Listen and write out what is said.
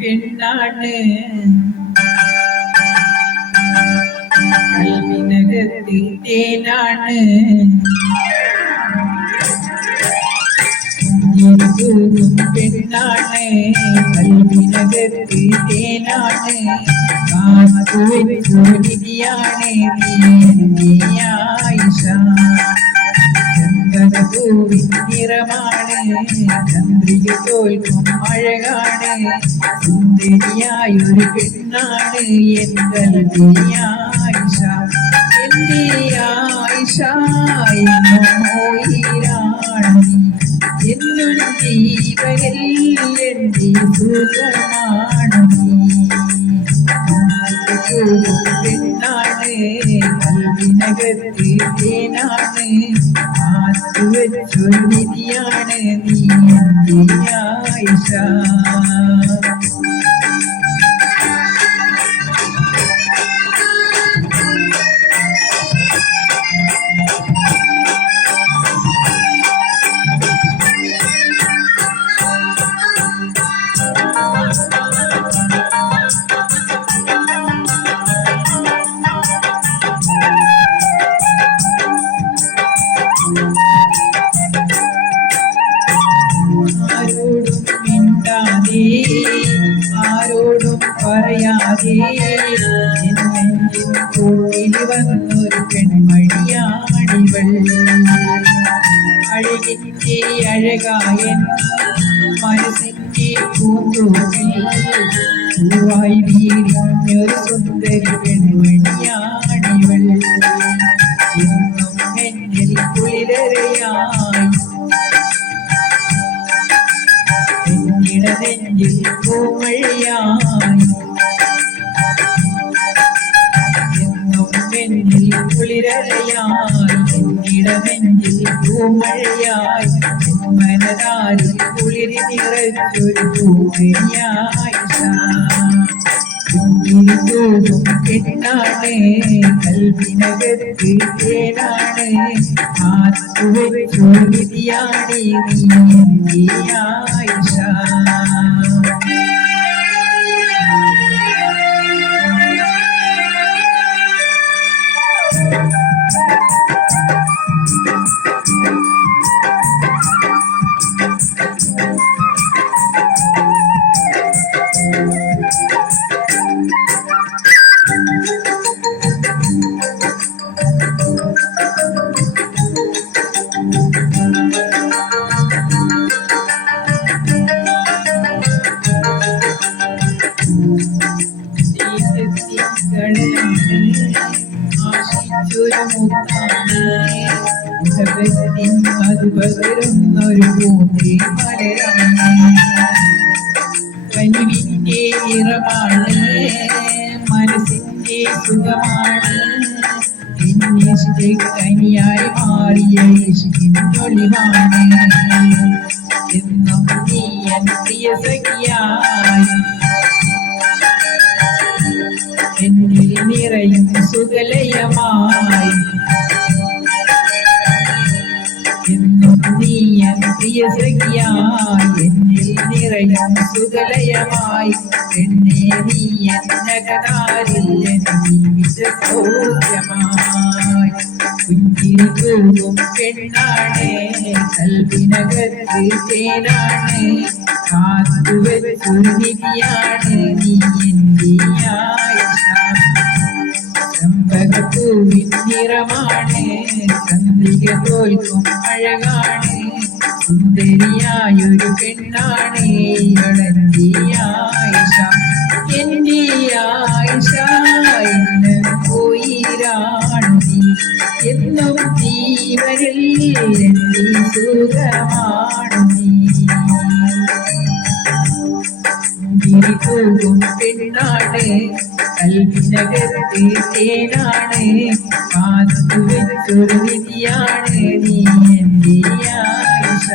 പെണ്ണാണ് കൽവിനകത്ത് തേനാണ് പെണ്ണാണ് കൽവിനകത്ത് തേനാണ് കാത്തുവെച്ചോരിയാണ് നീ ആയിഷ ചന്ദനപൂവിൻ നിറമാണ് ചന്ദ്രിക തോൽക്കും അഴകാണ് സുന്ദരിയായൊരു പെണ്ണാണ് എൻ കൽബി ആയിഷ എന്റെ ആയിഷ എന്നോയിരാണ് എന്നൊരു ജീവനിൽ എന്റെ സുഖമാണ് പെണ്ണാണ് കൽവിനകത്ത് തേനാണ് കാത്തുവെച്ചൊരു വിധിയാണ് നീ എന്റെ ആയിഷ ആരോടും പറയാതെ നെഞ്ചിൻ വന്നൊരു പെൺമണിയാണിവൾ അഴകിന്റെ അഴകായൻ മനസ്സിന്റെ പൂന്തോട്ടിൽ പൂവായി വീരിഞ്ഞൊരു സുന്ദരി പെൺമണിയാണിവൾ എന്നും എന്നിൽ കുളിരയായി നെഞ്ചിൽ പൂമഴയായി എന്നും എന്നിൽ കുളിരലയായി നെഞ്ചിൽ പൂമഴയായി മനതാരിൽ കുളിരി നിറച്ചൊരു പൂമഴയായി പെണ്ണാണ് കൽവിനകത്ത് തേനാണ് കാത്തുവെച്ചൊരു വിധിയാണ് നീ ആയിഷ പകരുന്നൊരു പൂന്തേ മലരാണ് കനിവിന്റെ നിറമാണ് മനസ്സിന്റെ സുഖമാണ് കനിയായി മാറിയ ഒളിവാണ് എന്നും നീ എൻ പ്രിയ സഖിയായി എന്നിൽ നിറയും സുഖലയമായി എന്നും നീ എൻ പ്രിയ സഖിയായി എന്നിൽ നിറയും സുഖലയമായി എന്നെ നീ എന്നകതാരിൽ ജീവിത സൗഖ്യമായി കുഞ്ഞിൽ തൂവും പെണ്ണാണ് കൽവിനകത്ത് തേനാണ് കാത്തുവെച്ചൊരു വിധിയാണ് നീ എന്റെ ആയിഷ ചെമ്പകപ്പൂവിൻ നിറമാണ് ചന്ദ്രിക തോൽക്കും അഴകാണ് സുന്ദരിയായൊരു പെണ്ണാണ് ഇവളെന്റെ ആയിഷ എന്റെ ആയിഷ പോയിരാണ് നീ എന്നും ജീവനിൽ എന്റെ സുഖമാണ് നീ പോകും പെണ്ണാണ് കൽവിനകത്ത് തേനാണ് കാത്തുവെച്ചൊരു വിധിയാണ് നീ എന്റെ ആയിഷ